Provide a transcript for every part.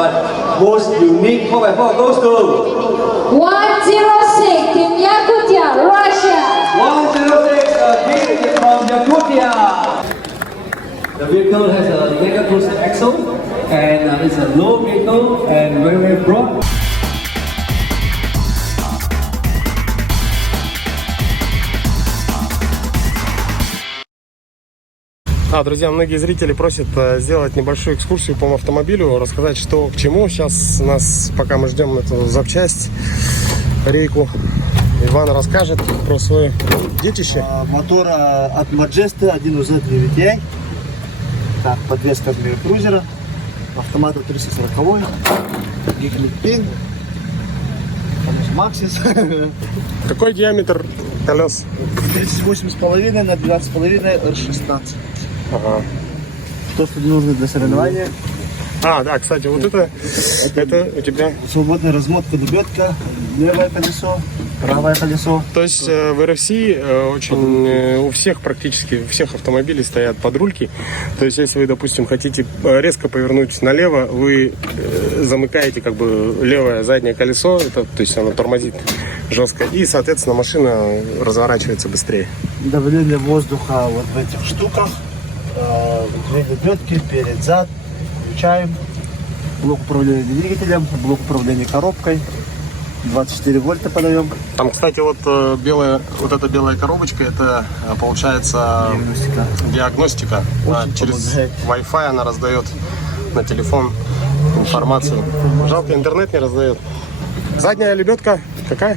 but most unique 4x4 goes to 106 Team Yakutia, Russia. 106 team from Yakutia. The vehicle has a mega cruiser axle and it's a low vehicle and very broad. Друзья, многие зрители просят сделать небольшую экскурсию по автомобилю, рассказать, что к чему. Сейчас нас, пока мы ждем эту запчасть, рейку, Иван расскажет про свое детище. Мотор от Majesty 1UZ VTI. Так, подвеска от крузера. Автомат 340. Гиклипин. Максис. Какой диаметр колес? 38,5 на 12,5 R16. Ага. То, что нужно для соревнования. Да, кстати, вот это у тебя... Свободная размотка, дубетка, левое колесо, правое колесо. То есть в RFC очень у всех, практически у всех автомобилей стоят подрульки. То есть если вы, допустим, хотите резко повернуть налево, вы замыкаете как бы левое заднее колесо, то есть оно тормозит жестко, и, соответственно, машина разворачивается быстрее. Давление воздуха вот в этих штуках. Две дубетки, перед, зад. Включаем. Блок управления двигателем, блок управления коробкой. 24 вольта подаем. Там, кстати, вот эта белая коробочка, это получается диагностика. Через Wi-Fi она раздает на телефон информацию. Жалко, интернет не раздает. Задняя лебедка какая?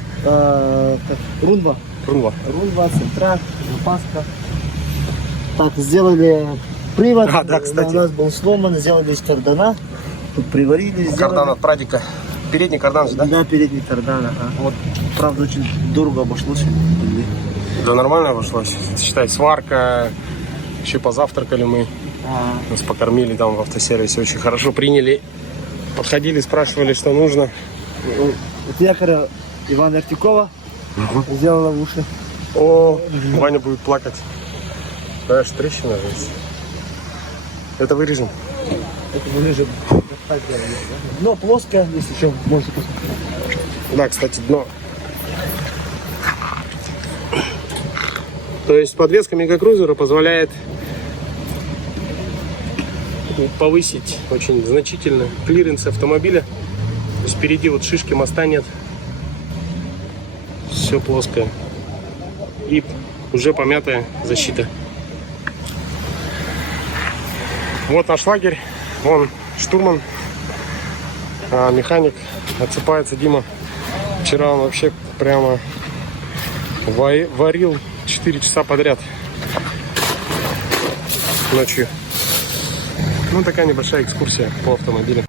Рунва. Рунва. Рунва, центра, запаска. Так, сделали привод. Да, кстати. У нас был сломан, сделали из кардана. Тут приварили, сделали. Кардан от Прадика. Передний кардан же, да? Да, передний кардан. Ага. Вот, правда, очень дорого обошлось. Да нормально обошлось. Считай, сварка. Еще позавтракали мы. Нас покормили там в автосервисе. Очень хорошо приняли. Подходили, спрашивали, что нужно. Это якоря Ивана Артикова. Сделала в уши. О, Ваня будет плакать. Знаешь, трещина здесь. Это вырежем. Это вырежем. Дно плоское, если что, можете посмотреть. Да, кстати, дно. То есть подвеска мегакрузера позволяет повысить очень значительно клиренс автомобиля. То есть впереди вот шишки моста нет. Все плоское. И уже помятая защита. Вот наш лагерь. Вон штурман, механик. Отсыпается Дима. Вчера он вообще прямо варил 4 часа подряд ночью. Ну, такая небольшая экскурсия по автомобилю.